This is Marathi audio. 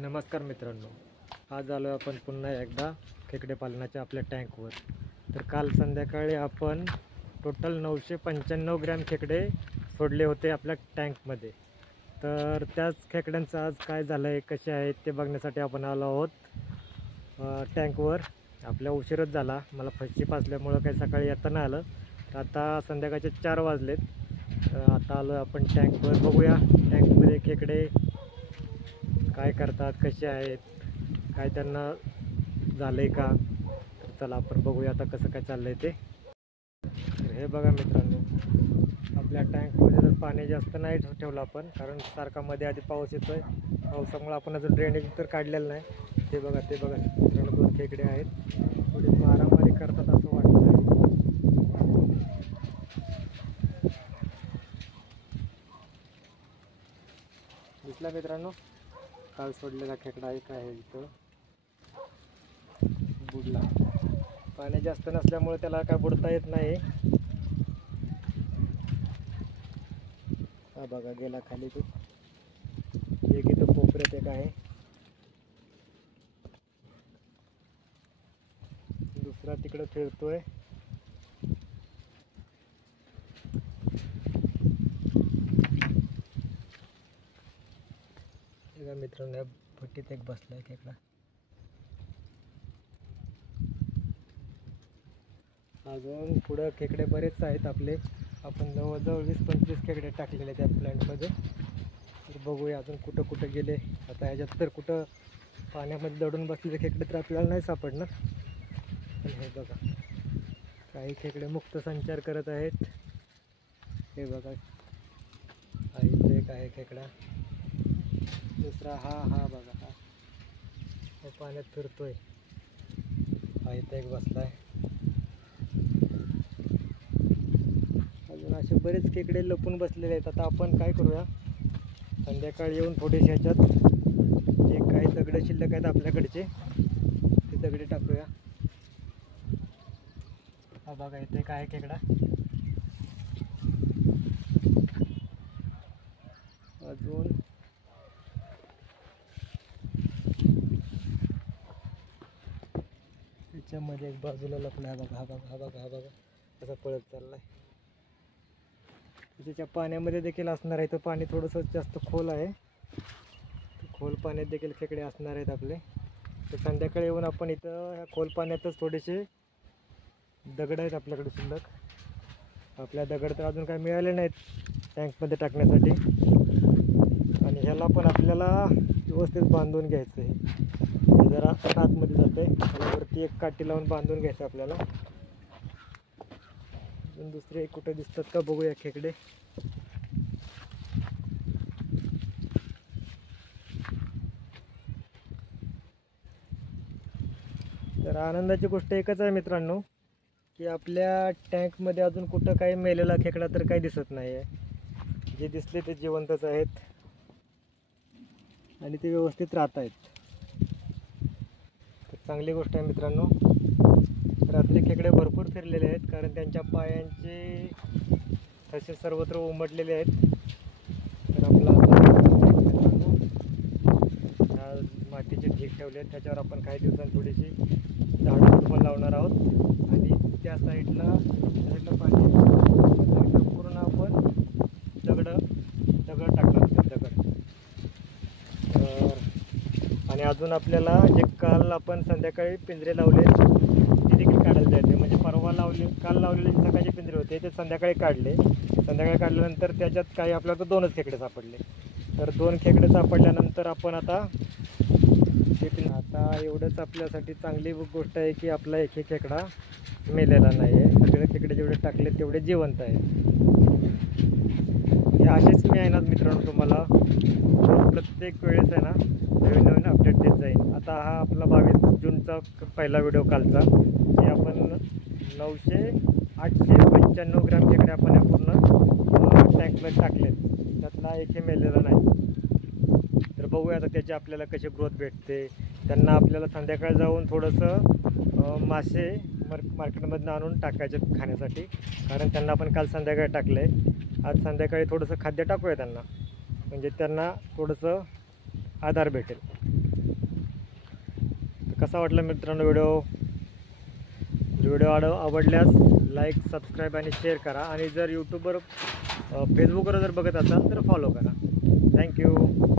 नमस्कार मित्रांनो, आज आलो आपण पुन्हा एकदा खेकडे पालनाच्या आपल्या टँकवर. तर काल संध्याकाळी आपण टोटल 995 ग्रॅम खेकडे सोडले होते आपल्या टँकमध्ये. तर त्याच खेकड्यांचं आज काय झालं आहे, कसे आहेत ते बघण्यासाठी आपण आलो आहोत टँकवर. आपल्या उशीरच झाला, मला फशी पाजल्यामुळं काही सकाळी येता नाही आलं. तर आता संध्याकाळचे 4 वाजलेत. आता आलो आपण टँकवर. बघूया टँकमध्ये खेकडे काय करतात, कसे आहेत, काय त्यांना झालं आहे का. तर चला आपण बघूया आता कसं काय चाललं आहे ते. तर हे बघा मित्रांनो, आपल्या टँकमध्ये जर पाणी जास्त नाही ठेवलं आपण, कारण सारखा मध्ये आधी पाऊस येतो आहे. पावसामुळे आपण अजून ड्रेनेज तर काढलेलं नाही. ते बघा मित्रांनो, 2 खेकडे आहेत. थोडी मारामारी करतात असं वाटतं आहे. दिसला मित्रांनो, काल सोडलेला खेकडा एक आहे इथं, बुडला. पाणी जास्त नसल्यामुळे त्याला काय बुडता येत नाही. हा बघा गेला खाली. तो एक इथं कोपऱ्यात एक आहे, दुसरा तिकडं फिरतोय. मित्रांनो, भट्टीत एक बसलाय खेकडा. अजून पुढं खेकडे बरेच आहेत आपले. आपण जवळजवळ 20-25 खेकडे टाकलेले त्या प्लॅन्टमध्ये. तर बघूया अजून कुठं कुठं गेले. आता ह्याच्यात तर कुठं पाण्यामध्ये दडून बसलेले खेकडे तर आपल्याला नाही सापडणार. पण हे बघा, काही खेकडे मुक्त संचार करत आहेत. हे बघा, इथे एक आहे खेकडा. दुसरा हा बघा, हा पाण्यात फिरतोय. हा इथे एक बसलाय. अजून असे बरेच खेकडे लपून बसलेले आहेत. आता आपण काय करूया, संध्याकाळी येऊन थोडेसे ह्याच्यात जे काही दगडे शिल्लक आहेत आपल्याकडचे ते दगडे टाकूया. हा बघा, इथे काय खेकडा. अजून त्याच्यामध्ये एक बाजूला लपला. हा बघा कसा पळत चाललाय. त्याच्या पाण्यामध्ये देखील असणार आहे. तर पाणी थोडंसं जास्त खोल आहे. खोल पाण्यात देखील खेकडे असणार आहेत आपले. तर संध्याकाळी येऊन आपण इथं ह्या खोल पाण्यातच थोडेसे दगड आहेत आपल्याकडे शिल्लक. आपल्या दगड तर अजून काही मिळाले नाहीत टँकमध्ये टाकण्यासाठी. आणि ह्याला पण आपल्याला व्यवस्थित बांधून घ्यायचं आहे. जरा आतमध्ये जाते, वरती एक काठी लावून बांधून घ्यायचं आपल्याला. अजून दुसरे कुठे दिसतात का बघूया खेकडे. तर आनंदाची गोष्ट एकच आहे मित्रांनो, की आपल्या टँकमध्ये अजून कुठं काही मेलेला खेकडा तर काही दिसत नाही आहे. जे दिसले ते जिवंतच आहेत आणि ते व्यवस्थित राहत आहेत. तर चांगली गोष्ट आहे मित्रांनो. रात्री खेकडे भरपूर फिरलेले आहेत, कारण त्यांच्या पायांचे तसे सर्वत्र उमटलेले आहेत. तर आपला मित्रांनो, मातीचे ढीग ठेवले आहेत, त्याच्यावर आपण काही दिवसांनी थोडीशी झाडं पण लावणार आहोत. आणि त्या साईडला पाणी, साईडला पूर्ण आपण दगड टाकणार आहोत. दगड. आणि अजून आपल्याला जे काल आपण संध्याकाळी पिंजरे लावले ते देखील काढायला जायचे. म्हणजे काल लावलेले जे सकाळचे पिंजरे होते ते संध्याकाळी काढले. संध्याकाळी काढल्यानंतर त्याच्यात काही आपल्याला 2च खेकडे सापडले. तर 2 खेकडे सापडल्यानंतर आपण आता एवढंच आपल्यासाठी चांगली गोष्ट आहे की आपला एक खेकडा मेलेला नाही आहे. सगळे खेकडे जेवढे टाकले तेवढे जिवंत आहे. हे असेच मी आहे ना मित्रांनो, तुम्हाला प्रत्येक वेळेस आहे ना नवीन अपडेट देत जाईन. आता हा आपला 22 जूनचा पहिला व्हिडिओ कालचा, जे आपण 895 ग्रॅम खेकडे आपण या पूर्ण टँकमध्ये टाकलेत. त्यातला एकही मेलेला नाही. तर बघूया आता त्याची आपल्याला कशी ग्रोथ भेटते. त्यांना आपल्याला संध्याकाळी जाऊन थोडंसं मासे मार्केटमधून आणून टाकायचे खाण्यासाठी, कारण त्यांना आपण काल संध्याकाळी टाकलं आहे. आज संध्याकाळी थोडंसं खाद्य टाकूया त्यांना, म्हणजे त्यांना थोडंसं आधार भेटेल. कसा वाटला मित्रांनो व्हिडिओ आवडल्यास लाईक, सबस्क्राईब आणि शेअर करा. आणि जर यूट्यूबवर फेसबुकवर जर बघत असाल तर फॉलो करा. थँक्यू.